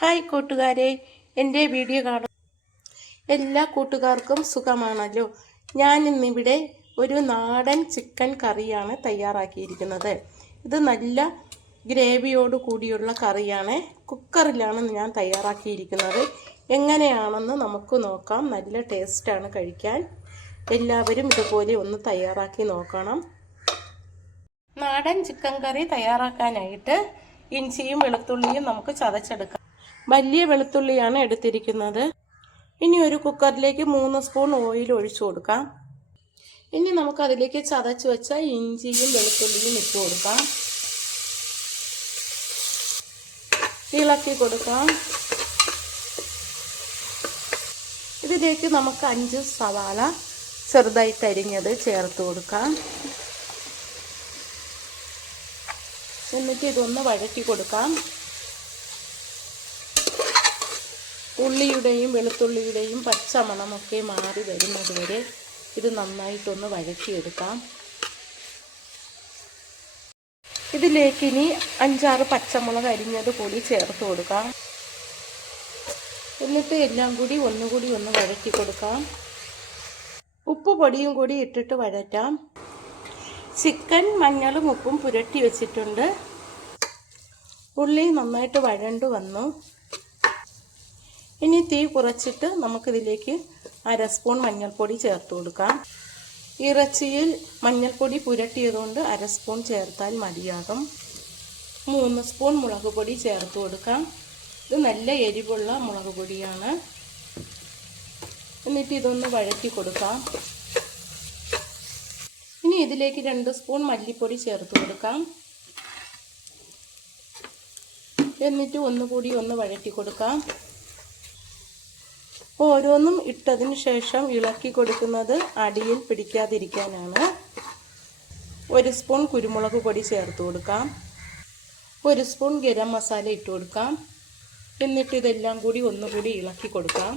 Hi കൂട്ടുകാരെ, എൻ്റെ video കാണും എല്ലാ കൂട്ടുകാർക്കും സുഖമാണല്ലോ. ഞാനിന്നിവിടെ ഒരു നാടൻ ചിക്കൻ കറിയാണ് തയ്യാറാക്കിയിരിക്കുന്നത്. ഇത് നല്ല ഗ്രേവിയോട് കൂടിയുള്ള കറിയാണ്. കുക്കറിലാണ് ഞാൻ തയ്യാറാക്കിയിരിക്കുന്നത്. എങ്ങനെയാണെന്ന് നമുക്ക് നോക്കാം. നല്ല ടേസ്റ്റാണ് കഴിക്കാൻ. എല്ലാവരും ഇതുപോലെ ഒന്ന് തയ്യാറാക്കി നോക്കണം. നാടൻ ചിക്കൻ കറി തയ്യാറാക്കാനായിട്ട് ഇഞ്ചിയും വെളുത്തുള്ളിയും നമുക്ക് ചതച്ചെടുക്കാം. വലിയ വെളുത്തുള്ളിയാണ് എടുത്തിരിക്കുന്നത്. ഇനി ഒരു കുക്കറിലേക്ക് 3 സ്പൂൺ ഓയിൽ ഒഴിച്ചു കൊടുക്കാം. ഇനി നമുക്ക് അതിലേക്ക് ചതച്ച് വെച്ച ഇഞ്ചിയും വെളുത്തുള്ളിയും ഇട്ട് കൊടുക്കാം. ഇളക്കി കൊടുക്കാം. ഇതിലേക്ക് നമുക്ക് 5 സവാള ചെറുതായിട്ട് അരിഞ്ഞത് ചേർത്ത് കൊടുക്കാം. എന്നിട്ട് ഇതൊന്ന് വഴറ്റി കൊടുക്കാം. ഉള്ളിയുടെയും വെളുത്തുള്ളിയുടെയും പച്ചമണമൊക്കെ മാറി വരുന്നത് വരെ ഇത് നന്നായിട്ടൊന്ന് വഴറ്റിയെടുക്കാം. ഇതിലേക്ക് ഇനി 5-6 പച്ചമുളക് അരിഞ്ഞത് കൂടി ചേർത്ത് കൊടുക്കാം. എന്നിട്ട് എല്ലാം കൂടി ഒന്നുകൂടി ഒന്ന് വഴറ്റി കൊടുക്കാം. ഉപ്പ് പൊടിയും കൂടി ഇട്ടിട്ട് വഴറ്റാം. ചിക്കൻ മഞ്ഞളും ഉപ്പും പുരട്ടി വെച്ചിട്ടുണ്ട്. ഉള്ളി നന്നായിട്ട് വഴണ്ടു വന്നു. ഇനി തീ കുറച്ചിട്ട് നമുക്കിതിലേക്ക് 1/2 സ്പൂൺ മഞ്ഞൾപ്പൊടി ചേർത്ത് കൊടുക്കാം. ഇറച്ചിയിൽ മഞ്ഞൾപ്പൊടി പുരട്ടിയതുകൊണ്ട് 1/2 സ്പൂൺ ചേർത്താൽ മതിയാകും. 3 സ്പൂൺ മുളക് പൊടി ചേർത്ത് കൊടുക്കാം. ഇത് നല്ല എരിവുള്ള മുളക് പൊടിയാണ്. എന്നിട്ട് ഇതൊന്ന് വഴറ്റി കൊടുക്കാം. ഇനി ഇതിലേക്ക് 2 സ്പൂൺ മല്ലിപ്പൊടി ചേർത്ത് കൊടുക്കാം. എന്നിട്ട് ഒന്നുകൂടി ഒന്ന് വഴറ്റി കൊടുക്കാം. ഓരോന്നും ഇട്ടതിന് ശേഷം ഇളക്കി കൊടുക്കുന്നത് അടിയിൽ പിടിക്കാതിരിക്കാനാണ്. 1 സ്പൂൺ കുരുമുളക് പൊടി ചേർത്ത് കൊടുക്കാം. 1 സ്പൂൺ ഗരം മസാല ഇട്ട് കൊടുക്കാം. എന്നിട്ട് ഇതെല്ലാം കൂടി ഒന്നുകൂടി ഇളക്കി കൊടുക്കാം.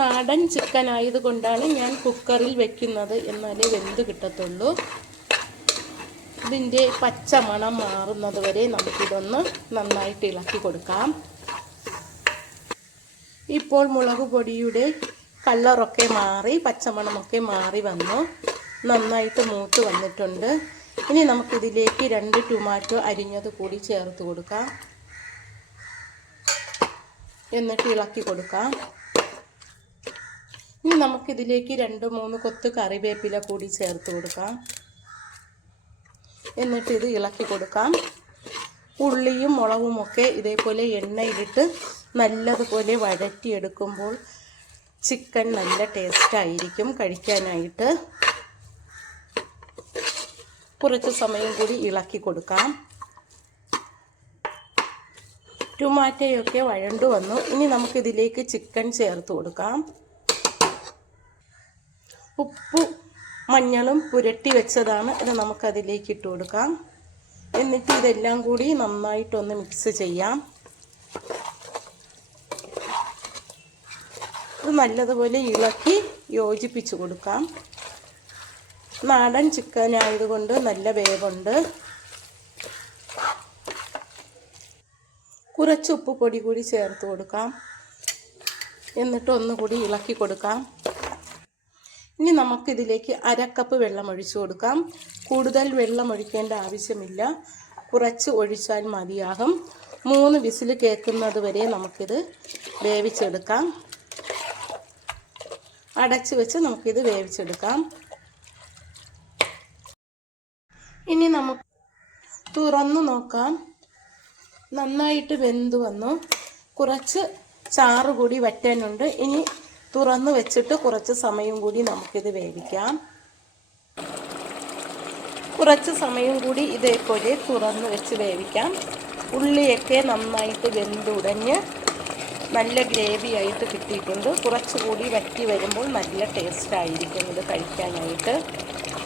നാടൻ ചിക്കൻ ആയതുകൊണ്ടാണ് ഞാൻ കുക്കറിൽ വെക്കുന്നത്, എന്നാലേ വെന്ത് കിട്ടത്തുള്ളൂ. ഇതിൻ്റെ പച്ചമണം മാറുന്നത് വരെ നമുക്കിതൊന്ന് നന്നായിട്ട് ഇളക്കി കൊടുക്കാം. ഇപ്പോൾ മുളക് പൊടിയുടെ കളറൊക്കെ മാറി പച്ചമണമൊക്കെ മാറി വന്നു. നന്നായിട്ട് മൂത്ത് വന്നിട്ടുണ്ട്. ഇനി നമുക്കിതിലേക്ക് 2 ടൊമാറ്റോ അരിഞ്ഞത് കൂടി ചേർത്ത് കൊടുക്കാം. എന്നിട്ട് ഇളക്കി കൊടുക്കാം. ഇനി നമുക്കിതിലേക്ക് 2-3 കൊത്ത് കറിവേപ്പില കൂടി ചേർത്ത് കൊടുക്കാം. എന്നിട്ട് ഇത് ഇളക്കി കൊടുക്കാം. ഉള്ളിയും മുളകുമൊക്കെ ഇതേപോലെ എണ്ണയിലിട്ട് നല്ലതുപോലെ വഴറ്റിയെടുക്കുമ്പോൾ ചിക്കൻ നല്ല ടേസ്റ്റായിരിക്കും കഴിക്കാനായിട്ട്. കുറച്ച് സമയം കൂടി ഇളക്കി കൊടുക്കാം. ടൊമാറ്റോയൊക്കെ വഴണ്ടു വന്നു. ഇനി നമുക്കിതിലേക്ക് ചിക്കൻ ചേർത്ത് കൊടുക്കാം. ഉപ്പും മഞ്ഞളും പുരട്ടി വെച്ചതാണ്. ഇത് നമുക്കതിലേക്ക് ഇട്ട് കൊടുക്കാം. എന്നിട്ട് ഇതെല്ലാം കൂടി നന്നായിട്ടൊന്ന് മിക്സ് ചെയ്യാം. ഇത് നല്ലതുപോലെ ഇളക്കി യോജിപ്പിച്ച് കൊടുക്കാം. നാടൻ ചിക്കൻ ആയതുകൊണ്ട് നല്ല വേവുണ്ട്. കുറച്ച് ഉപ്പ് പൊടി കൂടി ചേർത്ത് കൊടുക്കാം. എന്നിട്ട് ഒന്നുകൂടി ഇളക്കി കൊടുക്കാം. ഇനി നമുക്കിതിലേക്ക് 1/2 കപ്പ് വെള്ളം ഒഴിച്ചു കൊടുക്കാം. കൂടുതൽ വെള്ളം ഒഴിക്കേണ്ട ആവശ്യമില്ല, കുറച്ച് ഒഴിച്ചാൽ മതിയാകും. 3 വിസിൽ കേൾക്കുന്നത് വരെ നമുക്കിത് വേവിച്ചെടുക്കാം. അടച്ച് വെച്ച് നമുക്കിത് വേവിച്ചെടുക്കാം. ഇനി നമുക്ക് തുറന്നു നോക്കാം. നന്നായിട്ട് വെന്ത് വന്നു. കുറച്ച് ചാറ് കൂടി വറ്റാനുണ്ട്. ഇനി തുറന്ന് വെച്ചിട്ട് കുറച്ച് സമയം കൂടി നമുക്കിത് വേവിക്കാം. കുറച്ച് സമയം കൂടി ഇതേപോലെ തുറന്ന് വെച്ച് വേവിക്കാം. ഉള്ളിയൊക്കെ നന്നായിട്ട് വെന്തുടഞ്ഞ് നല്ല ഗ്രേവി ആയിട്ട് കിട്ടിയിട്ടുണ്ട്. കുറച്ചുകൂടി വറ്റി വരുമ്പോൾ നല്ല ടേസ്റ്റ് ആയിരിക്കും ഇത് കഴിക്കാനായിട്ട്.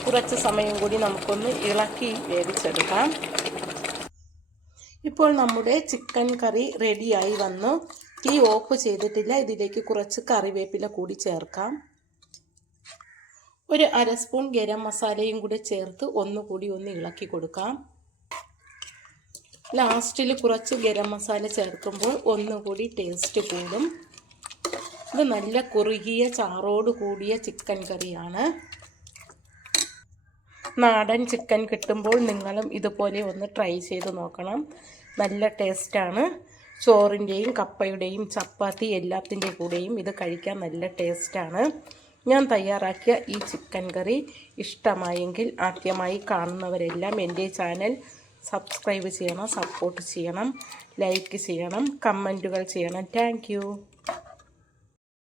കുറച്ച് സമയം കൂടി നമുക്കൊന്ന് ഇളക്കി വേവിച്ചെടുക്കാം. ഇപ്പോൾ നമ്മുടെ ചിക്കൻ കറി റെഡിയായി വന്നു. തീ ഓഫ് ചെയ്തിട്ടില്ല. ഇതിലേക്ക് കുറച്ച് കറിവേപ്പില കൂടി ചേർക്കാം. ഒരു അര സ്പൂൺ ഗരം മസാലയും കൂടി ചേർത്ത് ഒന്നുകൂടി ഒന്ന് ഇളക്കി കൊടുക്കാം. ലാസ്റ്റിൽ കുറച്ച് ഗരം മസാല ചേർക്കുമ്പോൾ ഒന്നുകൂടി ടേസ്റ്റ് കൂടും. ഇത് നല്ല കുറുകിയ ചാറോട് കൂടിയ ചിക്കൻ കറിയാണ്. നാടൻ ചിക്കൻ കിട്ടുമ്പോൾ നിങ്ങളും ഇതുപോലെ ഒന്ന് ട്രൈ ചെയ്ത് നോക്കണം. നല്ല ടേസ്റ്റാണ്. ചോറിൻ്റെയും കപ്പയുടെയും ചപ്പാത്തി എല്ലാത്തിൻ്റെ കൂടെയും ഇത് കഴിക്കാൻ നല്ല ടേസ്റ്റാണ്. ഞാൻ തയ്യാറാക്കിയ ഈ ചിക്കൻ കറി ഇഷ്ടമായെങ്കിൽ ആദ്യമായി കാണുന്നവരെല്ലാം എൻ്റെ ചാനൽ സബ്സ്ക്രൈബ് ചെയ്യണം, സപ്പോർട്ട് ചെയ്യണം, ലൈക്ക് ചെയ്യണം, കമൻറ്റുകൾ ചെയ്യണം. താങ്ക്